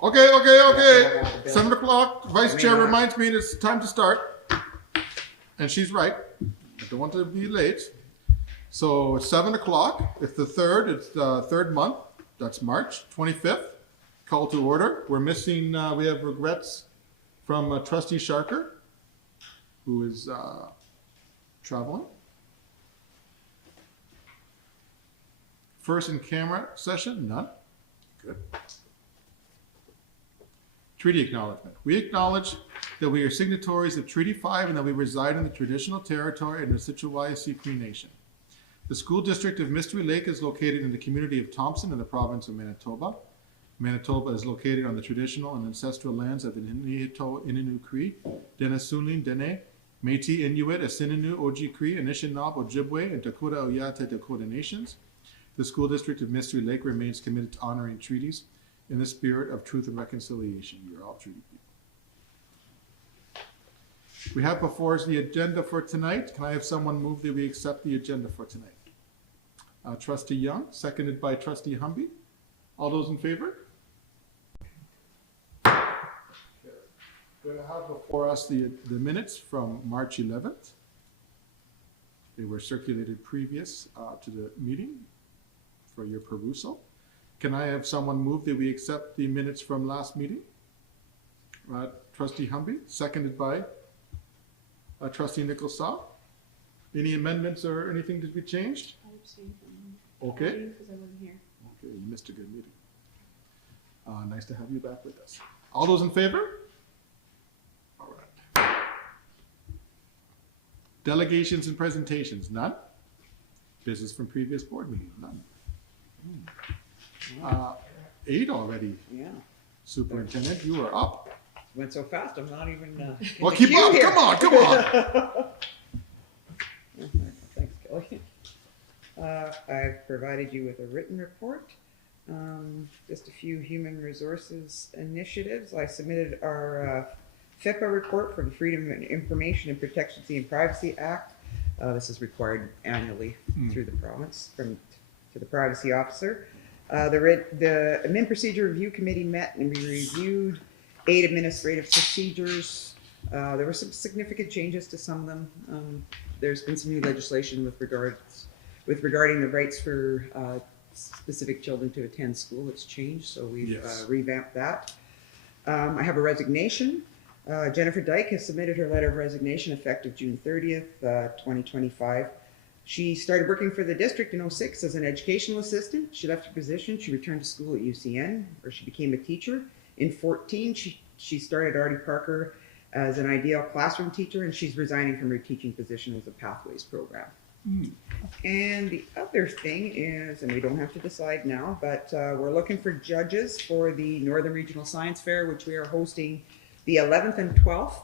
Okay. 7 o'clock. Vice Chair reminds me it's time to start. And she's right. I don't want to be late. So it's 7 o'clock. It's the third. It's the third month. That's March 25th. Call to order. We're missing, we have regrets from Trustee Sharker, who is traveling. First in camera session, none. Good. Treaty acknowledgement. We acknowledge that we are signatories of Treaty 5 and that we reside in the traditional territory of the Sichuan Cree Nation. The school district of Mystery Lake is located in the community of Thompson in the province of Manitoba. Manitoba is located on the traditional and ancestral lands of the Niihito Innu Cree, Denisunlin Dene, Métis Inuit, Asininu, Oji Cree, Anishinaabe, Ojibwe, and Dakota Oyata Dakota nations. The school district of Mystery Lake remains committed to honoring treaties in the spirit of truth and reconciliation. You are all treaty people. We have before us the agenda for tonight. Can I have someone move that we accept the agenda for tonight? Trustee Young, seconded by Trustee Humby. All those in favor? We're going to have before us the minutes from March 11th. They were circulated previous to the meeting for your perusal. Can I have someone move that we accept the minutes from last meeting? Trustee Humby, seconded by Trustee Nicholsaw. Any amendments or anything to be changed? I abstained from them. Okay. Because I wasn't here. Okay, you missed a good meeting. Nice to have you back with us. All those in favor? All right. Delegations and presentations, none. Business from previous board meeting, none. 8 already. Yeah. Superintendent, you are up. Went so fast, I'm not even. Well, keep up. Here. Come on. Thanks, Kelly. I've provided you with a written report. Just a few human resources initiatives. I submitted our FIPA report for the Freedom of Information and Protections and Privacy Act. This is required annually through the province to the privacy officer. The Admin Procedure Review Committee met and we reviewed 8 administrative procedures. There were some significant changes to some of them. There's been some new legislation regarding the rights for specific children to attend school. It's changed, so we've revamped that. I have a resignation. Jennifer Dyke has submitted her letter of resignation effective June 30th, 2025. She started working for the district in 2006 as an educational assistant. She left her position. She returned to school at UCN, where she became a teacher. In 2014, she started Artie Parker as an ideal classroom teacher, and she's resigning from her teaching position as a Pathways program. And the other thing is, and we don't have to decide now, but we're looking for judges for the Northern Regional Science Fair, which we are hosting the 11th and 12th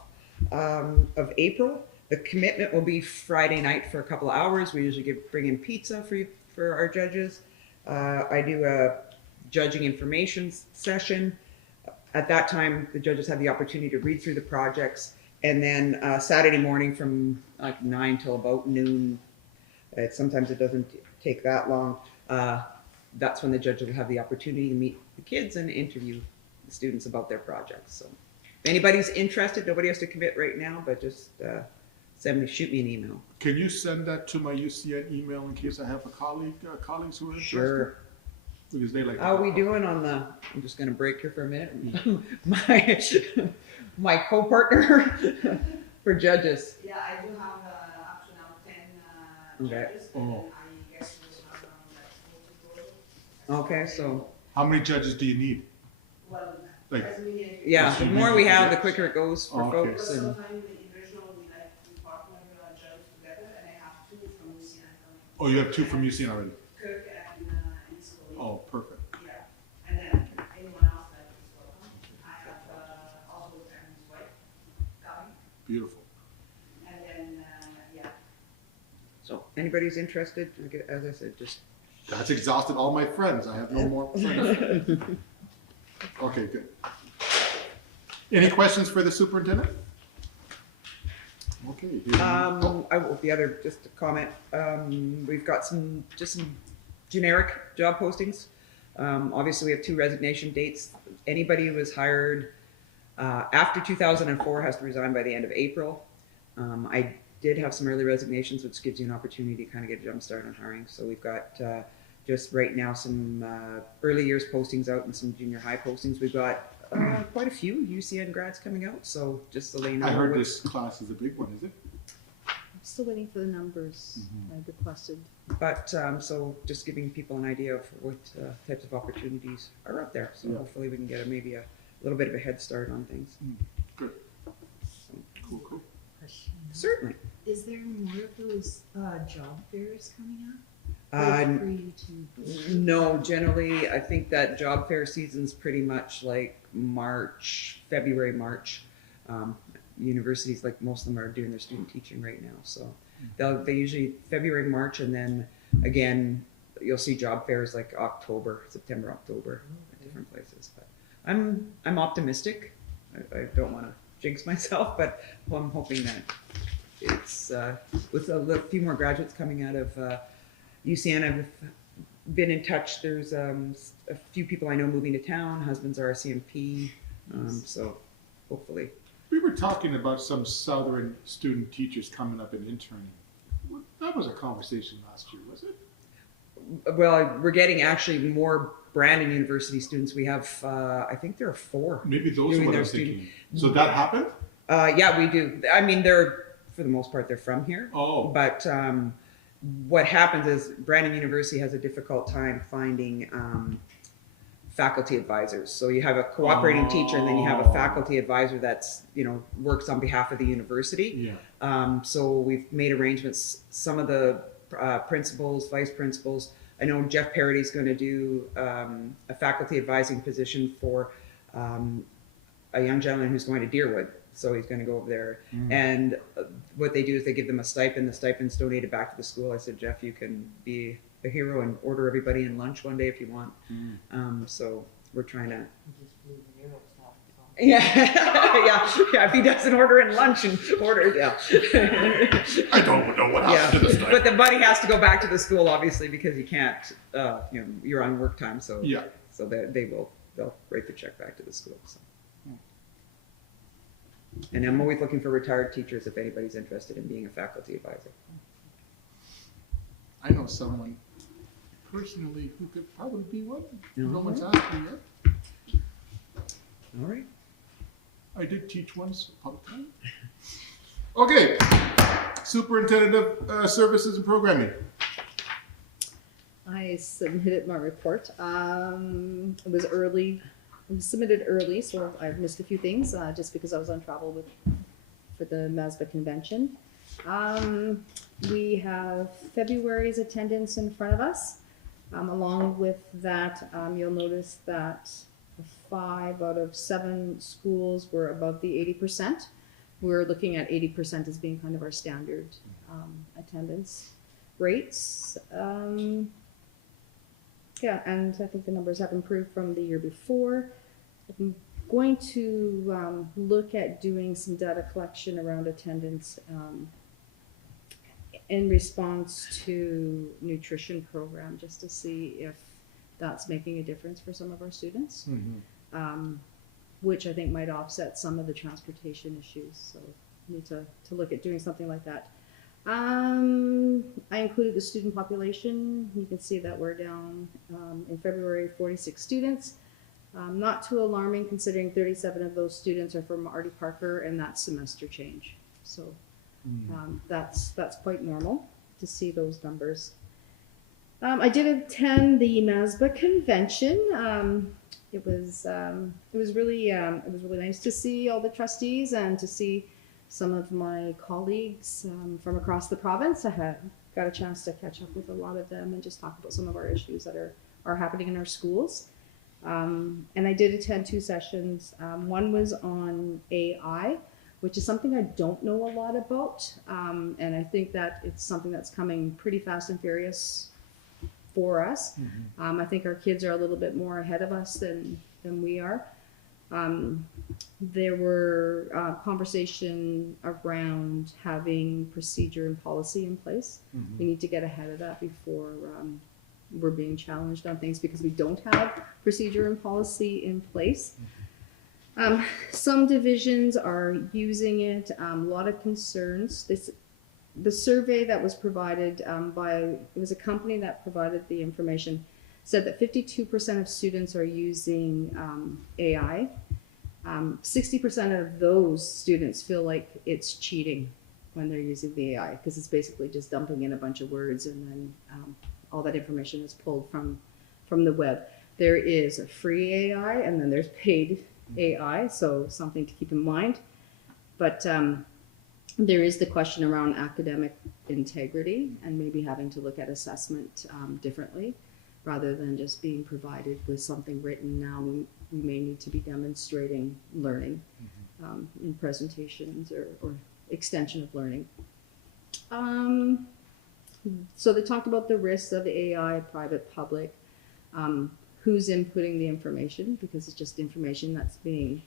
of April. The commitment will be Friday night for a couple of hours. We usually bring in pizza for our judges. I do a judging information session. At that time, the judges have the opportunity to read through the projects. And then Saturday morning from like 9 till about noon, sometimes it doesn't take that long. That's when the judges will have the opportunity to meet the kids and interview the students about their projects. So if anybody's interested, nobody has to commit right now, but just shoot me an email. Can you send that to my UCN email in case I have colleagues who are interested? Sure. Because they like. How are we doing on the? I'm just going to break here for a minute. my co-partner for judges. Yeah, I do have up to now 10 Okay. judges, and I guess we'll have around like 40 total. Okay, so How many judges do you need? Well, Like, as many. yeah, the more we have, the quicker it goes for Okay. folks. But And sometimes the original we partner judges together, and I have 2 from UCN. oh, you have 2 from UCN already. Kirk and Eastwood. Oh, perfect. Yeah, and then anyone else that is welcome. I have also and his wife coming, Beautiful. and then yeah. so anybody who's interested, as I said, just That's exhausted all my friends. I have no more friends. Okay, good. Any questions for the superintendent? Okay. the other, just a comment, we've got some generic job postings. Obviously, we have 2 resignation dates. Anybody who was hired after 2004 has to resign by the end of April. I did have some early resignations, which gives you an opportunity to kind of get a jump start on hiring. So we've got just right now some early years postings out and some junior high postings. We've got quite a few UCN grads coming out. So just so they know. I heard this class is a big one, is it? I'm still waiting for the numbers I requested. But so just giving people an idea of what types of opportunities are out there. So Yeah. hopefully we can get maybe a little bit of a head start on things. Good. Cool. Question. Certainly. Is there more of those job fairs coming up? Uh, Like for you to No, generally, I think that job fair season's pretty much like February, March. Universities, like most of them are doing their student teaching right now. So they usually February, March, and then again, you'll see job fairs like September, October at different places. But I'm optimistic. I don't want to jinx myself, but I'm hoping that it's with a few more graduates coming out of UCN. I've been in touch. There's a few people I know moving to town. Husbands are RCMP, so hopefully. We were talking about some Southern student teachers coming up and interning. That was a conversation last year, was it? Well, we're getting actually more Brandon University students. We have, I think there are 4. Maybe those are Doing what their I'm thinking. So that happened? Yeah, we do. I mean, for the most part, they're from here. Oh, But what happens is Brandon University has a difficult time finding faculty advisors. So you have a cooperating teacher, and then you have a faculty advisor that's works on behalf of the university. yeah. So we've made arrangements. Some of the principals, vice principals. I know Jeff Parady's going to do a faculty advising position for a young gentleman who's going to Deerwood. So he's going to go over there. And what they do is they give them a stipend. The stipend's donated back to the school. I said, Jeff, you can be a hero and order everybody in lunch one day if you want. So we're trying to. just blew the arrows off. Yeah. If he doesn't order in lunch and order, yeah. I don't know what happened to this time. But the money has to go back to the school, obviously, because you can't. You're on work time, so Yeah. So they'll write the check back to the school. So. And I'm always looking for retired teachers if anybody's interested in being a faculty advisor. I know someone personally who could probably be one. No one's asked me yet. All right. I did teach once part-time. Okay. Superintendent of Services and Programming. I submitted my report. It was early. It was submitted early, so I missed a few things just because I was on travel for the MASBA convention. We have February's attendance in front of us. Along with that, you'll notice that 5 out of 7 schools were above the 80%. We're looking at 80% as being kind of our standard attendance rates. Yeah, and I think the numbers have improved from the year before. I'm going to look at doing some data collection around attendance in response to nutrition program, just to see if that's making a difference for some of our students, which I think might offset some of the transportation issues. So we need to look at doing something like that. I included the student population. You can see that we're down in February 46 students. Not too alarming considering 37 of those students are from Artie Parker, and that's semester change. So that's quite normal to see those numbers. I did attend the MASBA convention. It was really nice to see all the trustees and to see some of my colleagues from across the province. I got a chance to catch up with a lot of them and just talk about some of our issues that are happening in our schools. And I did attend 2 sessions. One was on AI, which is something I don't know a lot about. And I think that it's something that's coming pretty fast and furious for us. I think our kids are a little bit more ahead of us than we are. There were conversation around having procedure and policy in place. We need to get ahead of that before we're being challenged on things because we don't have procedure and policy in place. Some divisions are using it. A lot of concerns. The survey that was provided it was a company that provided the information, said that 52% of students are using AI. 60% of those students feel like it's cheating when they're using the AI because it's basically just dumping in a bunch of words and then all that information is pulled from the web. There is a free AI and then there's paid AI, so something to keep in mind. But there is the question around academic integrity and maybe having to look at assessment differently rather than just being provided with something written. Now we may need to be demonstrating learning in presentations or extension of learning. So they talked about the risks of AI, private, public, who's inputting the information because it's just information that's being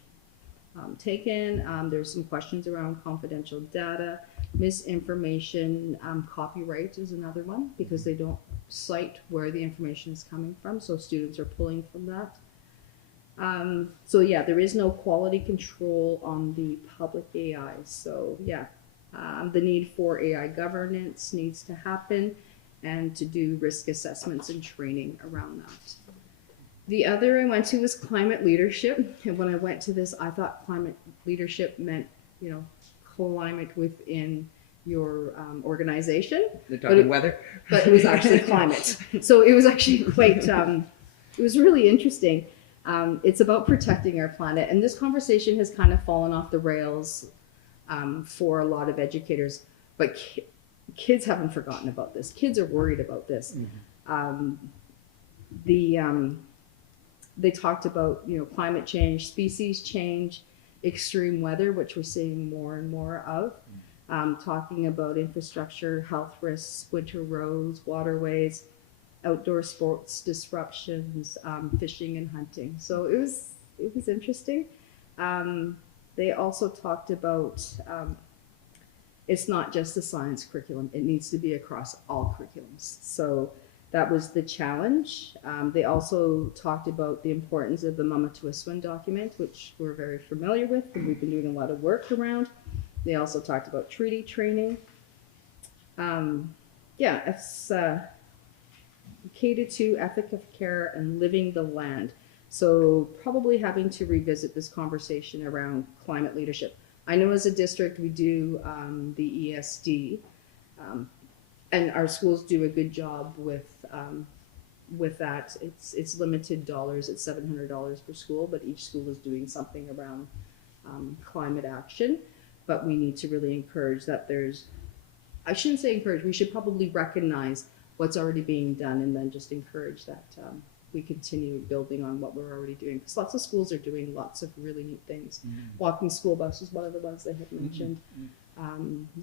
taken. There's some questions around confidential data, misinformation, copyright is another one because they don't cite where the information is coming from, so students are pulling from that. So yeah, there is no quality control on the public AI. So yeah, the need for AI governance needs to happen and to do risk assessments and training around that. The other I went to was climate leadership. And when I went to this, I thought climate leadership meant, you know, climate within your organization. They're talking weather. But it was actually climate. So it was actually quite, it was really interesting. It's about protecting our planet. And this conversation has kind of fallen off the rails for a lot of educators. But kids haven't forgotten about this. Kids are worried about this. They talked about, you know, climate change, species change, extreme weather, which we're seeing more and more of. Talking about infrastructure, health risks, winter roads, waterways, outdoor sports disruptions, fishing and hunting. So it was interesting. They also talked about it's not just the science curriculum; it needs to be across all curriculums. So that was the challenge. They also talked about the importance of the Mamatuaswin document, which we're very familiar with, and we've been doing a lot of work around. They also talked about treaty training. Yeah, it's K-2 ethic of care and living the land. So probably having to revisit this conversation around climate leadership. I know as a district we do the ESD, and our schools do a good job with that. It's limited dollars. It's $700 per school, but each school is doing something around climate action. But we need to really encourage that I shouldn't say encourage, we should probably recognize what's already being done and then just encourage that we continue building on what we're already doing. Because lots of schools are doing lots of really neat things. Walking school bus is one of the ones they had mentioned.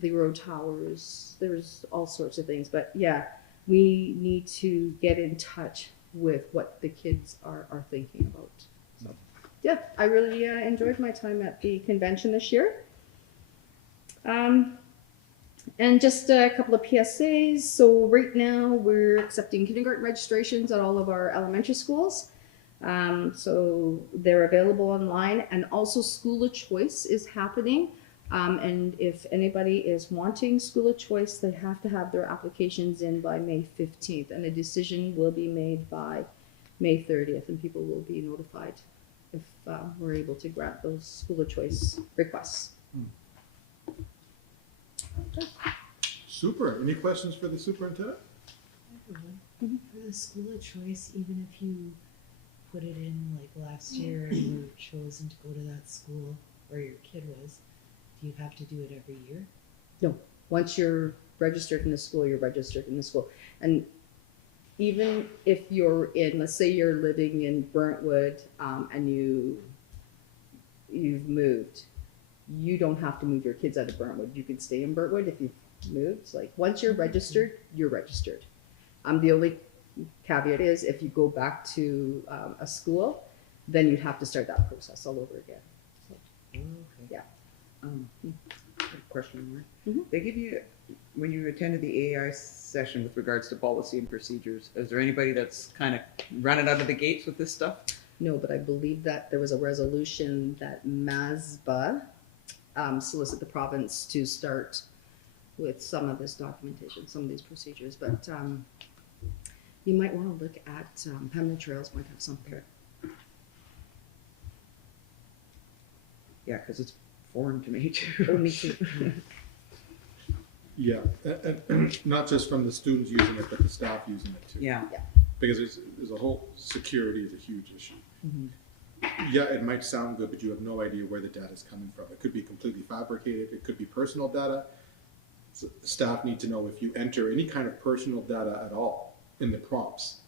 The road towers, there's all sorts of things. But yeah, we need to get in touch with what the kids are thinking about. So yeah, I really enjoyed my time at the convention this year. And just a couple of PSAs. So right now we're accepting kindergarten registrations at all of our elementary schools. So they're available online, and also School of Choice is happening. And if anybody is wanting School of Choice, they have to have their applications in by May 15th, and a decision will be made by May 30th, and people will be notified if we're able to grant those School of Choice requests. Super. Any questions for the superintendent? For the school of choice, even if you put it in like last year and were chosen to go to that school where your kid was, do you have to do it every year? No. Once you're registered in the school, you're registered in the school. And even if you're in, let's say you're living in Brentwood and you've moved, you don't have to move your kids out of Brentwood. You can stay in Brentwood if you've moved. Like once you're registered, you're registered. The only caveat is if you go back to a school, then you'd have to start that process all over again. So, Okay. yeah. Question, Mark. Mhm. They give you when you attended the AI session with regards to policy and procedures, is there anybody that's kind of running out of the gates with this stuff? No, but I believe that there was a resolution that MASBA solicit the province to start with some of this documentation, some of these procedures. But you might want to look at Pembina Trails might have something. Yeah, because it's foreign to me too. Oh, me too. Yeah, and not just from the students using it, but the staff using it too. Yeah. Because there's a whole, security is a huge issue. Mhm. Yeah, it might sound good, but you have no idea where the data is coming from. It could be completely fabricated, it could be personal data. So staff need to know if you enter any kind of personal data at all in the prompts,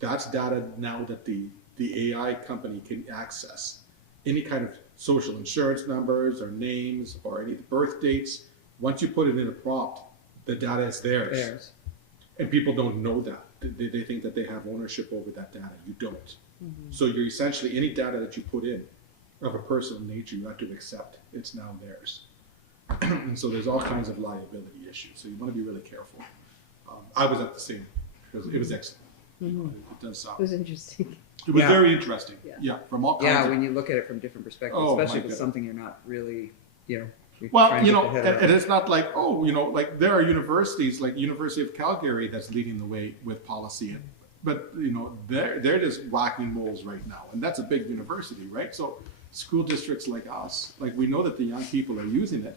that's data now that the AI company can access. Any kind of social insurance numbers or names or any birth dates, once you put it in a prompt, the data is theirs. Theirs. And people don't know that. They think that they have ownership over that data. You don't. So you're essentially, any data that you put in of a personal nature, you have to accept it's now theirs. And so there's all kinds of liability issues. So you want to be really careful. I was at the same, it was excellent. It does sound. It was interesting. It was Yeah. very interesting. Yeah. Yeah, from all kinds Yeah, of. when you look at it from different perspectives, Oh, especially my if it's goodness. something you're not really, you're Well, trying to you get know, the head and around. it's not like, oh, like there are universities like University of Calgary that's leading the way with policy, but they're just whacking moles right now, and that's a big university, right? So school districts like us, like we know that the young people are using it,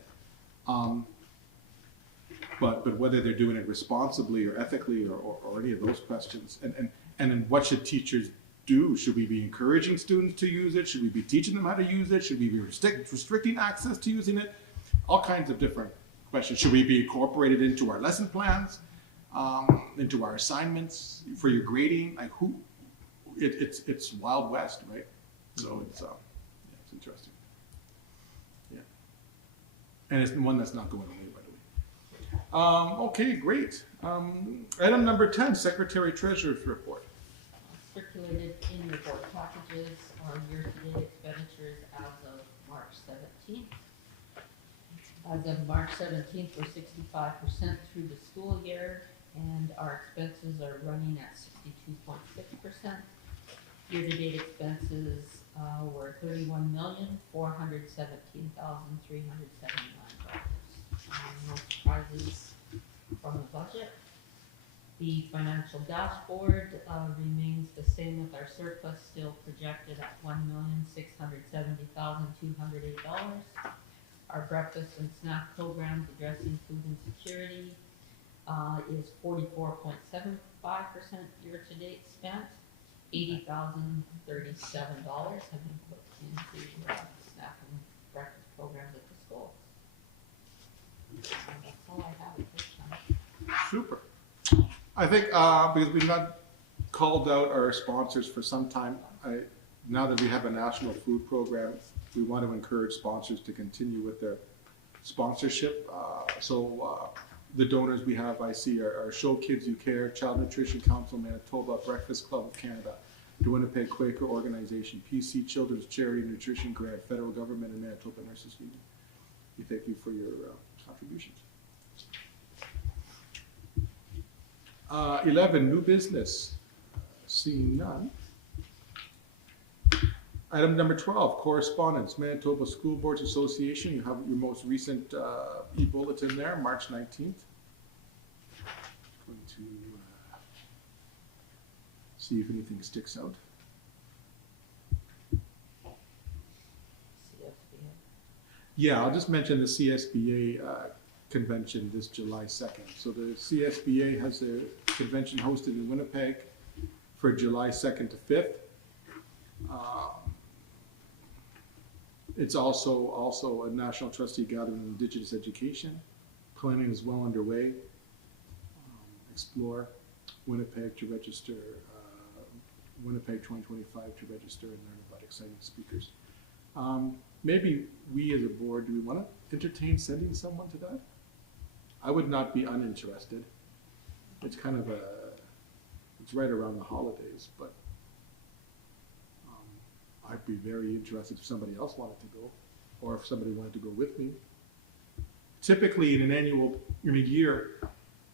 but whether they're doing it responsibly or ethically or any of those questions, and then what should teachers do? Should we be encouraging students to use it? Should we be teaching them how to use it? Should we be restricting access to using it? All kinds of different questions. Should we be incorporated into our lesson plans, into our assignments for your grading? Like it's Wild West, right? So it's interesting. Yeah, and it's one that's not going away, by the way. Okay, great. Item number 10, Secretary Treasurer's report. Circulated in your board packages are year-to-date expenditures as of March 17th. As of March 17th, we're 65% through the school year, and our expenses are running at 62.6%. Year-to-date expenses were $31,417,379. No surprises from the budget. The financial dashboard remains the same, with our surplus still projected at $1,670,208. Our breakfast and snack programs addressing food insecurity is 44.75% year-to-date spent. $80,037 have been put into snack and breakfast programs at the school. That's all I have at this time. Super. I think because we've not called out our sponsors for some time, now that we have a national food program, we want to encourage sponsors to continue with their sponsorship. The donors we have, I see, are Show Kids You Care, Child Nutrition Council Manitoba, Breakfast Club of Canada, the Winnipeg Quaker Organization, PC Children's Charity Nutrition Grant, Federal Government, and Manitoba Nurses Union. We thank you for your contributions. 11, new business. Seeing none. Item number 12, correspondence, Manitoba School Boards Association. You have your most recent e-bulletin there, March 19th. Going to see if anything sticks out. CSBA. Yeah, I'll just mention the CSBA convention this July 2nd. So the CSBA has a convention hosted in Winnipeg for July 2nd to 5th. It's also a national trustee gathering on Indigenous education. Planning is well underway. Explore Winnipeg to register, Winnipeg 2025 to register and learn about exciting speakers. Maybe we as a board, do we want to entertain sending someone to that? I would not be uninterested. It's kind of it's right around the holidays, but I'd be very interested if somebody else wanted to go, or if somebody wanted to go with me. typically in a year,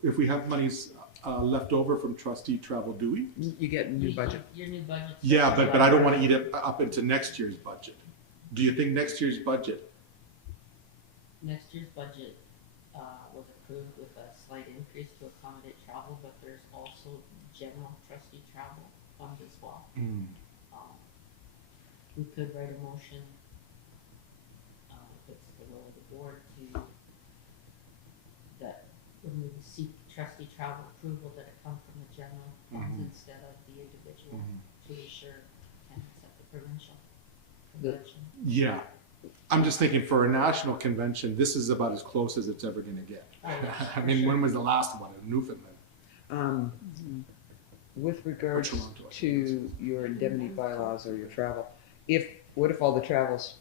if we have monies left over from trustee travel, do we? You get a new budget. Your new budget. Yeah, but I don't want to eat it up into next year's budget. Do you think next year's budget? Next year's budget, was approved with a slight increase to accommodate travel, but there's also general trustee travel fund as well. We could write a motion, if it's the will of the board to, that when we seek trustee travel approval, that it come from the general funds instead of the individual to ensure attendance at the provincial convention. Yeah. I'm just thinking for a national convention, this is about as close as it's ever going to get. Oh, yeah, I for mean, sure. when was the last one in Newfoundland? With regards Toronto, I think. to your indemnity bylaws or your travel, what if all the travel's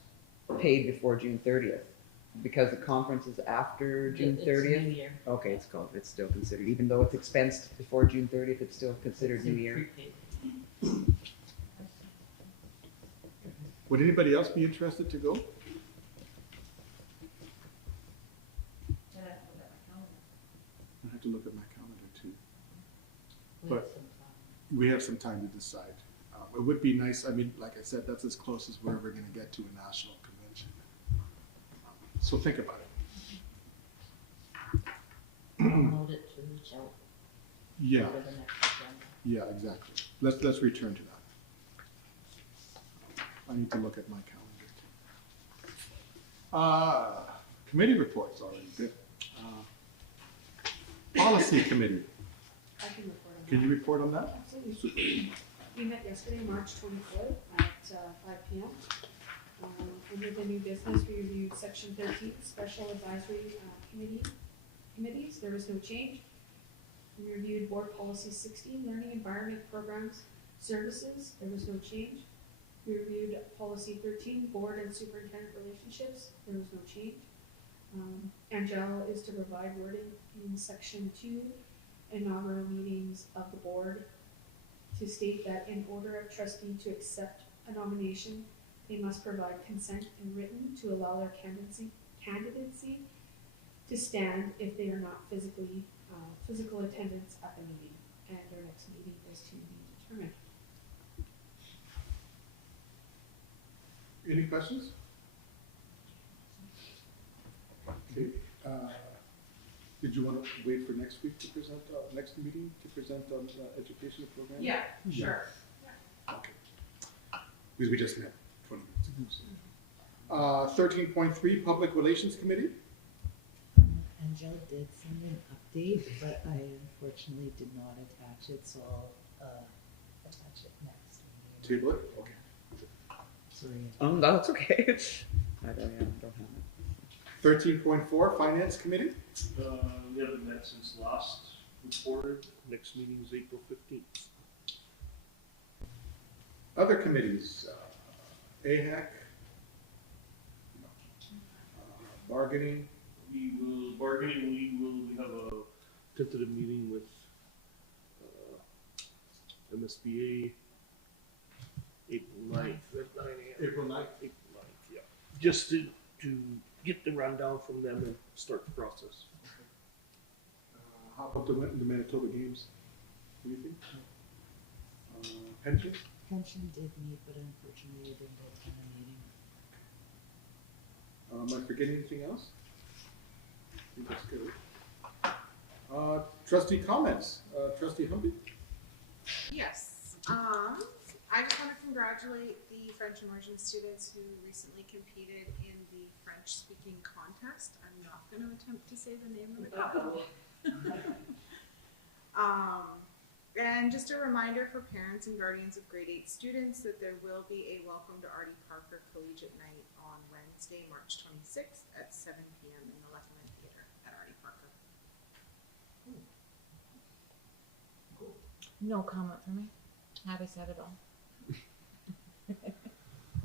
paid before June 30th? Because the conference is after June It's 30th? New Year. Okay, it's still considered, even though it's expensed before June 30th, it's still considered It's New in Year. prepaid. Would anybody else be interested to go? Then I have to look at my calendar. I have to look at my calendar too. We But- have some time. We have some time to decide. It would be nice, I mean, like I said, that's as close as we're ever going to get to a national convention. So think about it. Download it to reach out Yeah, for the next agenda. yeah, exactly. Let's return to that. I need to look at my calendar. Committee reports already, good. Policy committee, I can report on that. can you report on that? Absolutely. We met yesterday, March 24th at 5 p.m. Under the new business, we reviewed section 13, special advisory committees. There was no change. We reviewed board policy 16, learning environment programs services. There was no change. We reviewed policy 13, board and superintendent relationships. There was no change. Angel is to provide wording in section 2, inaugural meetings of the board, to state that in order of trustee to accept a nomination, they must provide consent in written to allow their candidacy to stand if they are not physical attendance at the meeting, and their next meeting is to be determined. Any questions? Okay, did you want to wait for next week to present, next meeting to present on educational program? Yeah, Yeah. sure. Okay. Because we just met 20 minutes ago. 13.3, Public Relations Committee. Angel did send an update, but I unfortunately did not attach it, so I'll attach it next meeting. Table it? Okay. Sorry. That's okay. I don't have it. 13.4, Finance Committee. We haven't met since last reported. Next meeting is April 15th. Other committees, AHAC, bargaining, We have a tentative meeting with MSBA April 9th at 9 a.m. April 9th. April 9th, yeah. Just to get the rundown from them and start the process. How about the Manitoba Games? What do you think? Pension? Pension did meet, but unfortunately I didn't attend a meeting. Am I forgetting anything else? I think that's good. Trustee comments. Trustee Humby? Yes. I just want to congratulate the French immersion students who recently competed in the French-speaking contest. I'm not going to attempt to say the name of the company. And just a reminder for parents and guardians of grade 8 students that there will be a Welcome to Artie Parker Collegiate Night on Wednesday, March 26th at 7 p.m. in the Lechman Theater at Artie Parker. No comment for me. Happy said it all.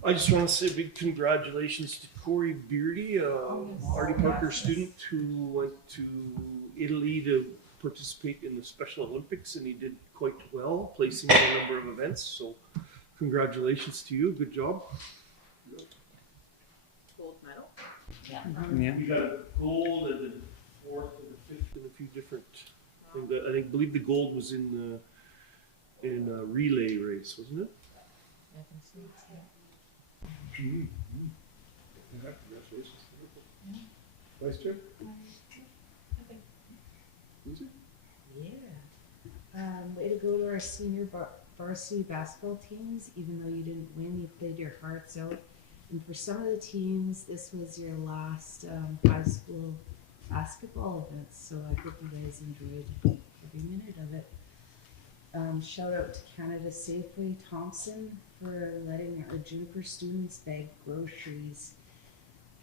I just want to say big congratulations to Corey Beardy, Artie Parker student who went to Italy to participate in the Special Olympics, and he did quite well, placing in a number of events. So congratulations to you. Good job. Gold medal. Yeah. Yeah. We got a gold and then fourth and a fifth and a few different things. I believe the gold was in a relay race, wasn't it? I can see it's here. Congratulations. Vice Chair? Yeah. Way to go to our senior varsity basketball teams. Even though you didn't win, you played your hearts out. And for some of the teams, this was your last high school basketball event. So I hope you guys enjoyed every minute of it. Shout out to Canada Safeway Thompson for letting our Juniper students bag groceries,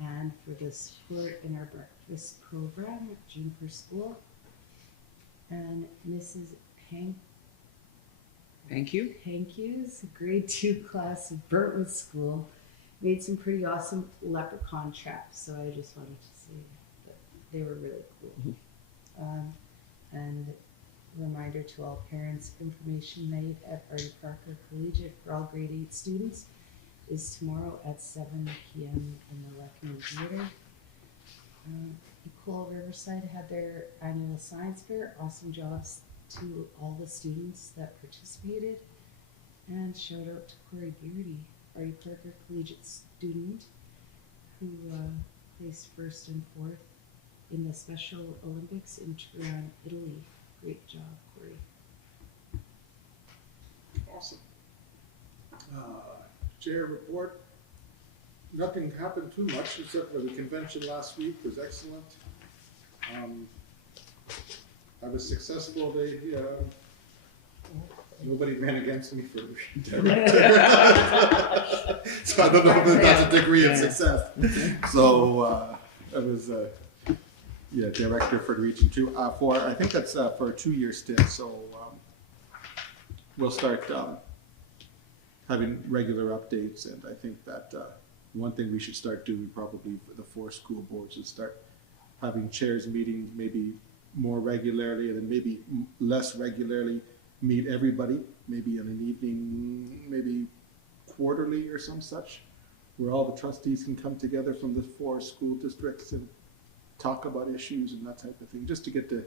and for the support in our breakfast program at Juniper School. And Mrs. Thank you. Hankew's grade 2 class of Burtwood School made some pretty awesome leprechaun traps. So I just wanted to say that they were really cool. And reminder to all parents, information night at Artie Parker Collegiate for all grade 8 students is tomorrow at 7 p.m. in the Lechman Theater. Nicole Riverside had their annual science fair. Awesome jobs to all the students that participated. And shout out to Corey Beardy, Artie Parker Collegiate student, who placed first and fourth in the Special Olympics in Turin, Italy. Great job, Corey. Awesome. Chair report. Nothing happened too much except for the convention last week was excellent. I was successful. Nobody ran against me for director. So I don't know if that's a degree of success. So I was director for Region 2 I think that's for a 2-year stint. So we'll start having regular updates, and I think that one thing we should start doing probably for the 4 school boards is start having chairs meeting maybe more regularly, and then maybe less regularly meet everybody, maybe in an evening, maybe quarterly or some such, where all the trustees can come together from the 4 school districts and talk about issues and that type of thing, just to get the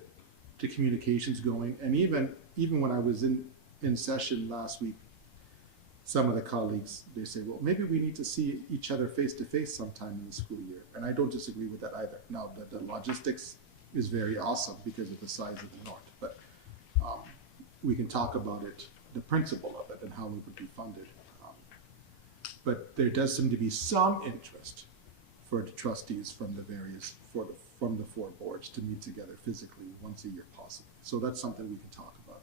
communications going. And even when I was in session last week, some of the colleagues, they say, well, maybe we need to see each other face to face sometime in the school year. And I don't disagree with that either. Now, the logistics is very awesome because of the size of the North, but we can talk about it, the principle of it and how it would be funded. But there does seem to be some interest for the trustees from the 4 boards to meet together physically once a year possibly. So that's something we can talk about.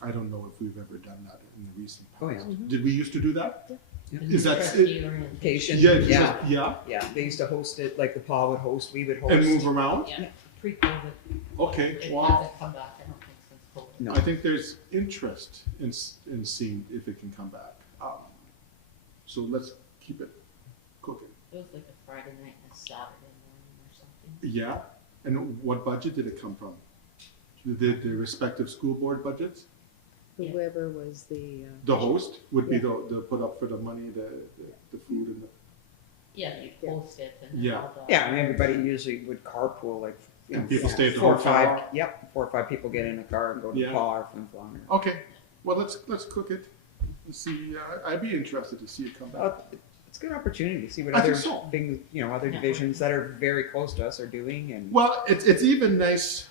I don't know if we've ever done that in the recent past. Oh, yeah. Did we used to do that? Yeah. Is that Trustee orientation. Yeah. They used to host it, like the PAW would host, we would host. And move around? Yeah, pre-COVID. Okay, It wow. hasn't come back, I don't think, since COVID. No. I think there's interest in seeing if it can come back. So let's keep it cooking. It was like a Friday night and a Saturday morning or something. Yeah, and what budget did it come from? The respective school board budgets? Yeah. Whoever was the Host would be the put up for the money, the food and the. Yeah, you post it and. Yeah. all the- Yeah, and everybody usually would carpool, like, you know, And people stay at the 4 or hotel? 5. Yep, 4 or 5 people get in a car and go to Yeah. PAW or Flin Flon. Okay, well, let's cook it and see. I'd be interested to see it come back. It's a good opportunity to see what I other think so. things, other divisions that are very close to us are doing, and Well, it's even nice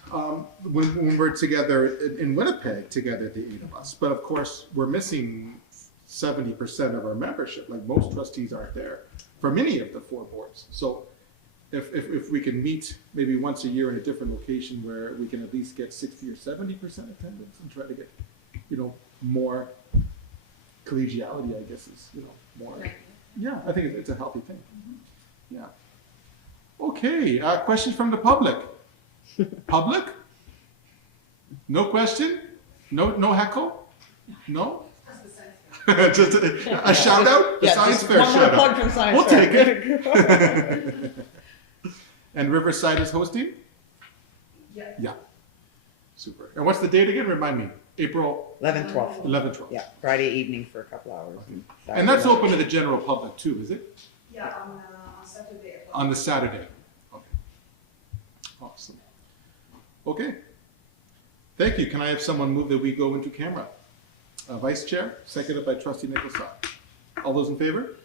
when we're together in Winnipeg, together, the 8 of us. But of course, we're missing 70% of our membership. Like most trustees aren't there for many of the 4 boards. So if we can meet maybe once a year in a different location where we can at least get 60 or 70% attendance and try to get, more collegiality, I guess is, more. Yeah, I think it's a healthy thing. Yeah. Okay, questions from the public? Public? No question? No heckle? No? Just a shout out? The science fair shout out. We'll take it. And Riverside is hosting? Yeah. Yeah. Super. And what's the date again? Remind me. April 11th, 12th. 11th, 12th. Yeah, Friday evening for a couple hours. And that's open to the general public too, is it? Yeah, on Saturday at On the Saturday. Okay. Awesome. Okay. Thank you. Can I have someone move that we go into camera? Vice Chair, seconded by Trustee Nicholson. All those in favor?